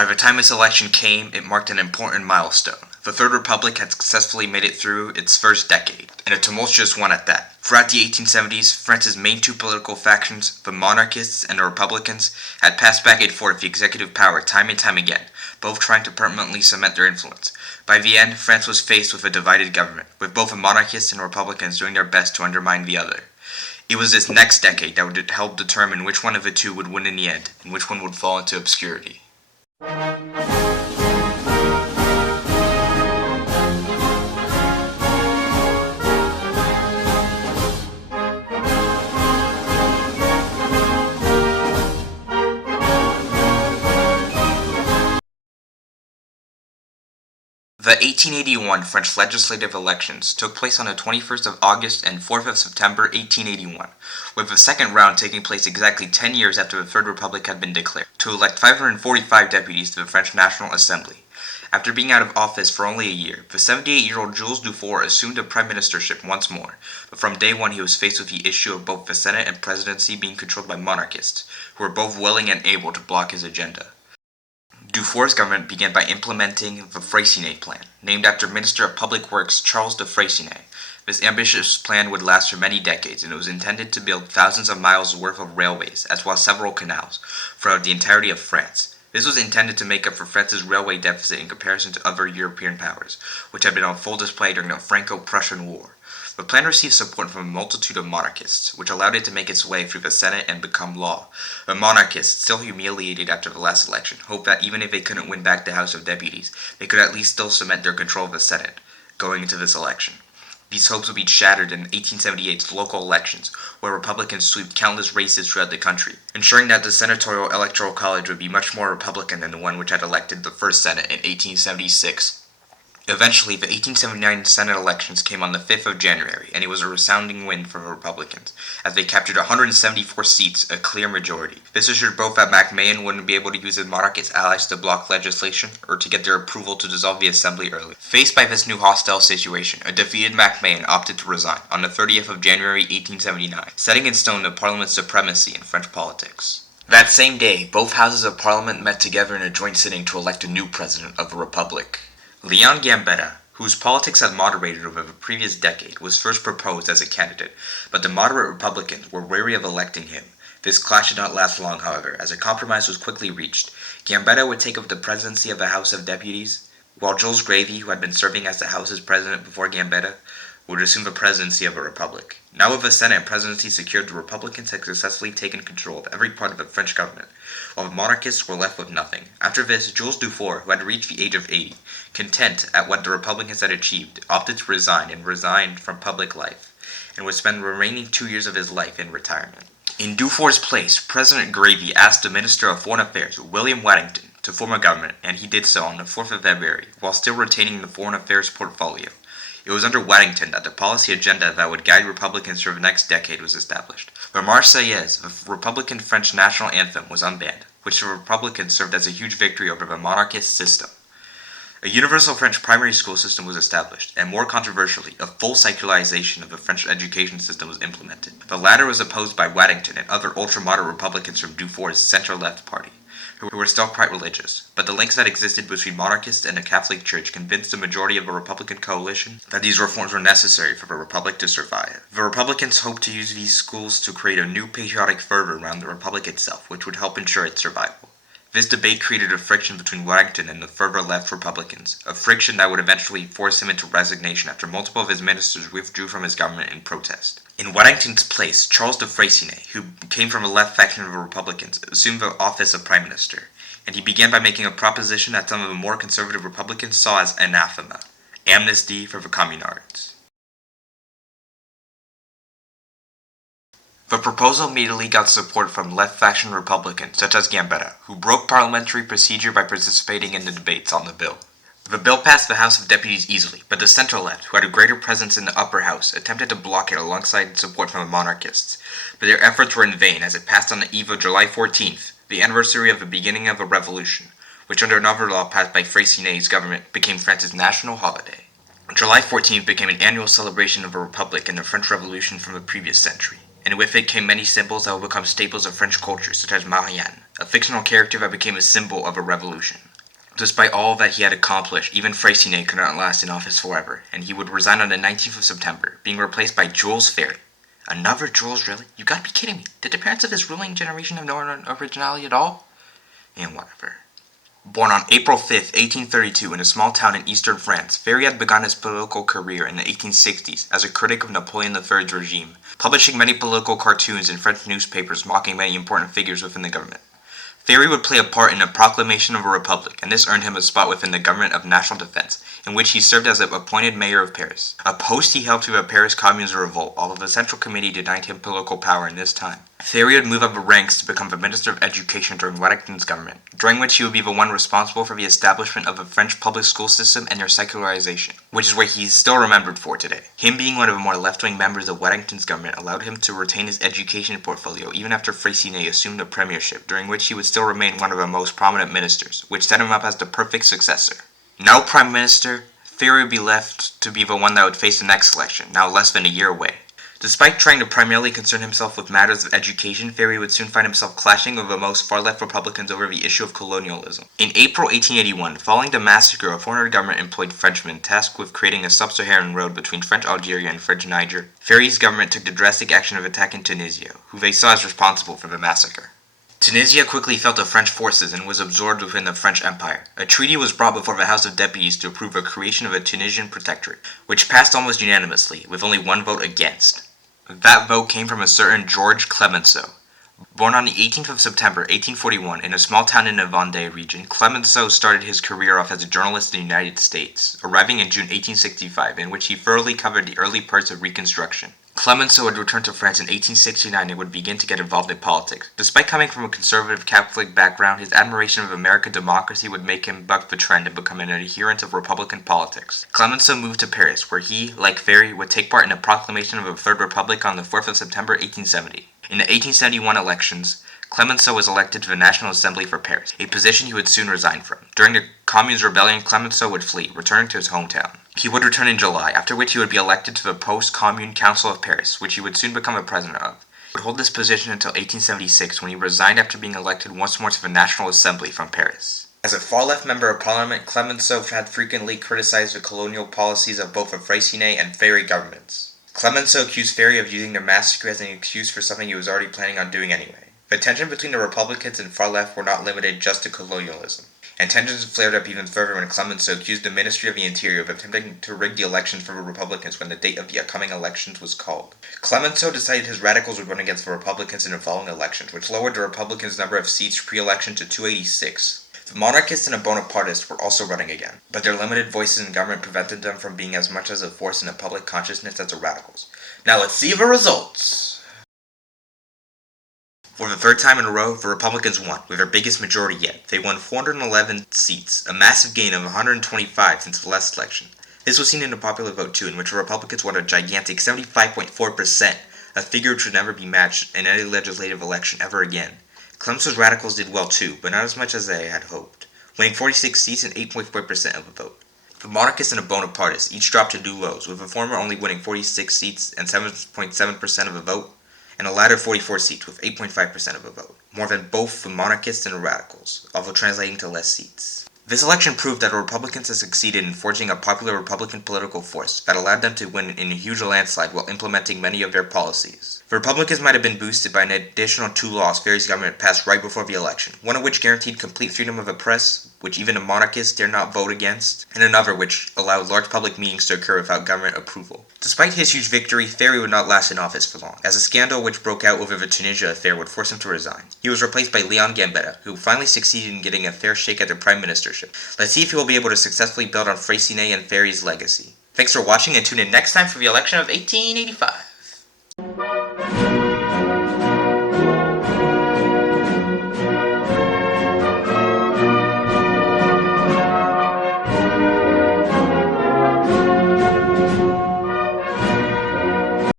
By the time this election came, it marked an important milestone. The Third Republic had successfully made it through its first decade, and a tumultuous one at that. Throughout the 1870s, France's main two political factions, the Monarchists and the Republicans, had passed back and forth the executive power time and time again, both trying to permanently cement their influence. By the end, France was faced with a divided government, with both the Monarchists and Republicans doing their best to undermine the other. It was this next decade that would help determine which one of the two would win in the end, and which one would fall into obscurity. The 1881 French legislative elections took place on the 21st of August and 4th of September 1881, with the second round taking place exactly 10 years after the Third Republic had been declared, to elect 545 deputies to the French National Assembly. After being out of office for only a year, the 78-year-old Jules Dufour assumed the prime ministership once more, but from day one he was faced with the issue of both the Senate and presidency being controlled by monarchists, who were both willing and able to block his agenda. Dufour's government began by implementing the Freycinet Plan, named after Minister of Public Works Charles de Freycinet. This ambitious plan would last for many decades, and it was intended to build thousands of miles worth of railways, as well as several canals, throughout the entirety of France. This was intended to make up for France's railway deficit in comparison to other European powers, which had been on full display during the Franco-Prussian War. The plan received support from a multitude of monarchists, which allowed it to make its way through the Senate and become law. The monarchists, still humiliated after the last election, hoped that even if they couldn't win back the House of Deputies, they could at least still cement their control of the Senate, going into this election. These hopes would be shattered in 1878's local elections, where Republicans swept countless races throughout the country, ensuring that the senatorial electoral college would be much more Republican than the one which had elected the first Senate in 1876. Eventually, the 1879 Senate elections came on the 5th of January, and it was a resounding win for the Republicans, as they captured 174 seats, a clear majority. This assured both that Macmahon wouldn't be able to use his monarchist allies to block legislation, or to get their approval to dissolve the assembly early. Faced by this new hostile situation, a defeated Macmahon opted to resign on the 30th of January 1879, setting in stone the Parliament's supremacy in French politics. That same day, both houses of Parliament met together in a joint sitting to elect a new president of the Republic. Leon Gambetta, whose politics had moderated over the previous decade, was first proposed as a candidate, but the moderate Republicans were wary of electing him. This clash did not last long, however, as a compromise was quickly reached. Gambetta would take up the presidency of the House of Deputies, while Jules Grévy, who had been serving as the House's president before Gambetta, would assume the presidency of the Republic. Now with the Senate and presidency secured, the Republicans had successfully taken control of every part of the French government, while the monarchists were left with nothing. After this, Jules Dufour, who had reached the age of 80, content at what the Republicans had achieved, opted to resign and resigned from public life, and would spend the remaining 2 years of his life in retirement. In Dufour's place, President Grévy asked the Minister of Foreign Affairs, William Waddington, to form a government, and he did so on the 4th of February, while still retaining the Foreign Affairs portfolio. It was under Waddington that the policy agenda that would guide Republicans for the next decade was established. The Marseillaise, the Republican French national anthem, was unbanned, which the Republicans served as a huge victory over the monarchist system. A universal French primary school system was established, and more controversially, a full secularization of the French education system was implemented. The latter was opposed by Waddington and other ultra-moderate Republicans from Dufour's center-left party, who were still quite religious, but the links that existed between monarchists and the Catholic Church convinced the majority of the Republican coalition that these reforms were necessary for the Republic to survive. The Republicans hoped to use these schools to create a new patriotic fervor around the Republic itself, which would help ensure its survival. This debate created a friction between Waddington and the further left Republicans, a friction that would eventually force him into resignation after multiple of his ministers withdrew from his government in protest. In Waddington's place, Charles de Freycinet, who came from the left faction of the Republicans, assumed the office of Prime Minister, and he began by making a proposition that some of the more conservative Republicans saw as anathema: amnesty for the communards. The proposal immediately got support from left-faction Republicans, such as Gambetta, who broke parliamentary procedure by participating in the debates on the bill. The bill passed the House of Deputies easily, but the center-left, who had a greater presence in the upper house, attempted to block it alongside support from the monarchists. But their efforts were in vain, as it passed on the eve of July 14th, the anniversary of the beginning of a revolution, which under another law passed by Freycinet's government became France's national holiday. July 14th became an annual celebration of a republic and the French Revolution from the previous century. and with it came many symbols that would become staples of French culture, such as Marianne, a fictional character that became a symbol of a revolution. Despite all that he had accomplished, even Freycinet could not last in office forever, and he would resign on the 19th of September, being replaced by Jules Ferry. Another Jules, really? You gotta be kidding me. Did the parents of his ruling generation have no originality at all? And whatever. Born on April 5th, 1832 in a small town in eastern France, Ferry had begun his political career in the 1860s as a critic of Napoleon III's regime, publishing many political cartoons in French newspapers mocking many important figures within the government. Ferry would play a part in the proclamation of a republic, and this earned him a spot within the government of national defense, in which he served as the appointed mayor of Paris, a post he held through the Paris Commune's revolt, although the Central Committee denied him political power in this time. Ferry would move up the ranks to become the Minister of Education during Wellington's government, during which he would be the one responsible for the establishment of the French public school system and their secularization, which is what he's still remembered for today. Him being one of the more left-wing members of Wellington's government allowed him to retain his education portfolio even after Freycinet assumed the premiership, during which he would still remain one of the most prominent ministers, which set him up as the perfect successor. Now Prime Minister, Ferry would be left to be the one that would face the next election, now less than a year away. Despite trying to primarily concern himself with matters of education, Ferry would soon find himself clashing with the most far-left Republicans over the issue of colonialism. In April 1881, following the massacre of 400 government-employed Frenchmen tasked with creating a sub-Saharan road between French Algeria and French Niger, Ferry's government took the drastic action of attacking Tunisia, who they saw as responsible for the massacre. Tunisia quickly felt the French forces and was absorbed within the French Empire. A treaty was brought before the House of Deputies to approve the creation of a Tunisian protectorate, which passed almost unanimously, with only one vote against. That vote came from a certain Georges Clemenceau. Born on the 18th of September 1841 in a small town in the Vendée region, Clemenceau started his career off as a journalist in the United States, arriving in June 1865, in which he thoroughly covered the early parts of Reconstruction. Clemenceau would return to France in 1869 and would begin to get involved in politics. Despite coming from a conservative Catholic background, his admiration of American democracy would make him buck the trend and become an adherent of Republican politics. Clemenceau moved to Paris, where he, like Ferry, would take part in the proclamation of a Third Republic on the 4th of September 1870. In the 1871 elections, Clemenceau was elected to the National Assembly for Paris, a position he would soon resign from. During the Commune's rebellion, Clemenceau would flee, returning to his hometown. He would return in July, after which he would be elected to the post-Commune Council of Paris, which he would soon become a president of. He would hold this position until 1876, when he resigned after being elected once more to the National Assembly from Paris. As a far-left member of Parliament, Clemenceau had frequently criticized the colonial policies of both the Freycinet and Ferry governments. Clemenceau accused Ferry of using the massacre as an excuse for something he was already planning on doing anyway. The tension between the Republicans and far-left were not limited just to colonialism, and tensions flared up even further when Clemenceau accused the Ministry of the Interior of attempting to rig the elections for the Republicans when the date of the upcoming elections was called. Clemenceau decided his radicals would run against the Republicans in the following elections, which lowered the Republicans' number of seats pre-election to 286. The Monarchists and the Bonapartists were also running again, but their limited voices in government prevented them from being as much as a force in the public consciousness as the radicals. Now let's see the results! For the third time in a row, the Republicans won, with their biggest majority yet. They won 411 seats, a massive gain of 125 since the last election. This was seen in the popular vote too, in which the Republicans won a gigantic 75.4%, a figure which would never be matched in any legislative election ever again. Clemenceau's radicals did well too, but not as much as they had hoped, winning 46 seats and 8.4% of the vote. The Monarchists and the Bonapartists each dropped to new lows, with the former only winning 46 seats and 7.7% of the vote, and the latter 44 seats with 8.5% of the vote, more than both the Monarchists and the Radicals, although translating to less seats. This election proved that the Republicans had succeeded in forging a popular Republican political force that allowed them to win in a huge landslide while implementing many of their policies. The Republicans might have been boosted by an additional 2 laws Ferry's government passed right before the election, one of which guaranteed complete freedom of the press, which even the monarchists dare not vote against, and another which allowed large public meetings to occur without government approval. Despite his huge victory, Ferry would not last in office for long, as a scandal which broke out over the Tunisia affair would force him to resign. He was replaced by Leon Gambetta, who finally succeeded in getting a fair shake at the prime ministership. Let's see if he will be able to successfully build on Freycinet and Ferry's legacy. Thanks for watching, and tune in next time for the election of 1885.